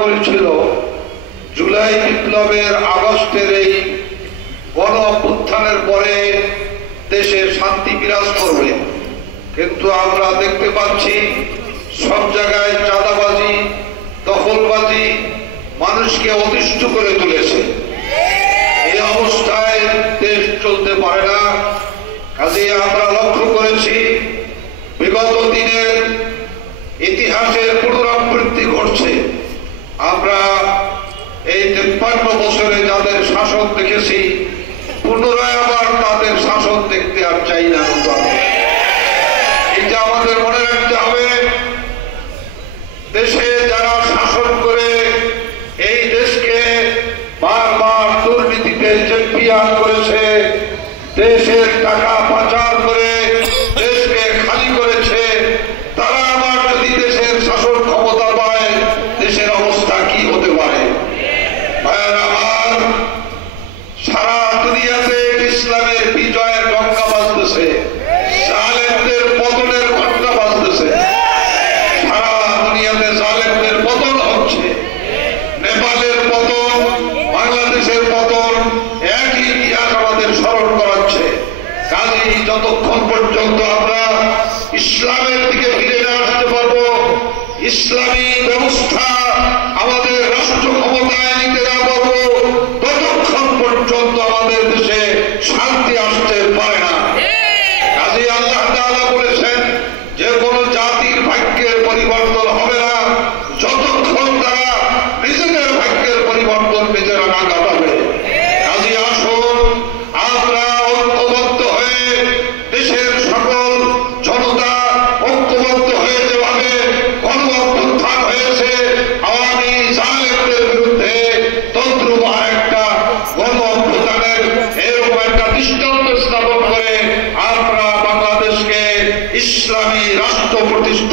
করেছিল জুলাই বিপ্লবের আগস্টের এই গণ অভ্যুত্থানের পরে দেশে শান্তি বিরাজ করবে, কিন্তু আমরা দেখতে পাচ্ছি সব জায়গায় চাঁদাবাজি, দখলবাজি মানুষকে অতিষ্ঠ করে তুলেছে। এই অবস্থায় দেশ চলতে পারে না। কাজেই আমরা লক্ষ্য করেছি বিগত দিনের ইতিহাসের পুনরাবৃত্তি ঘটছে। আমরা এই 53 বছরে যাদের শাসন দেখেছি পুনরায় আবার তাদের শাসন দেখতে আর চাই না। এটা আমাদের মনে রাখতে হবে, দেশে যারা শাসন করে এই দেশকে বারবার দুর্নীতিতে চ্যাম্পিয়ন করেছে, দেশের টাকা পাচার করে দেশকে খালি করেছে, তারা আবার যদি দেশের শাসন ক্ষমতা পায় দেশের অবস্থা কি হতে পারে? আমার সারা দুনিয়াতে ইসলামের বিজয়ের ঘণ্টা বাজতেছে, জালেমদের পতনের ঘণ্টা বাজতেছে। সারা দুনিয়াতে জালেমদের পতন হচ্ছে, নেপালের পতন, বাংলাদেশের পতন, একই ইতিহাস আমাদের স্মরণ করাচ্ছে। কাজেই যতক্ষণ পর্যন্ত আমরা ইসলামের দিকে ফিরে না আসতে পারবো, ইসলামী ব্যবস্থা আমাদের রাষ্ট্র ক্ষমতায় নিতে না পারবো, ততক্ষণ পর্যন্ত আমাদের দেশে শান্তি আসতে পারে না। কাজেই আল্লাহ তাআলা বলেছেন যে কোনো জাতির ভাগ্যের পরিবর্তন হবে না যতক্ষণ তারা নিজেদের ভাগ্যের পরিবর্তন নিজেরা না ঘটাবে। কাজেই আসুন আমরা ঐক্যবদ্ধ হয়ে দেশের সকল জনতা ঐক্যবদ্ধ হয়ে যেভাবে গণ অভ্যুত্থান হয়েছে আওয়ামী জালেমদের বিরুদ্ধে, তদ্রুপ একটা গণ অভ্যুত্থানের এরকম একটা দৃষ্টান্ত স্থাপন করে আমরা বাংলাদেশকে ইসলামী রাষ্ট্র প্রতিষ্ঠা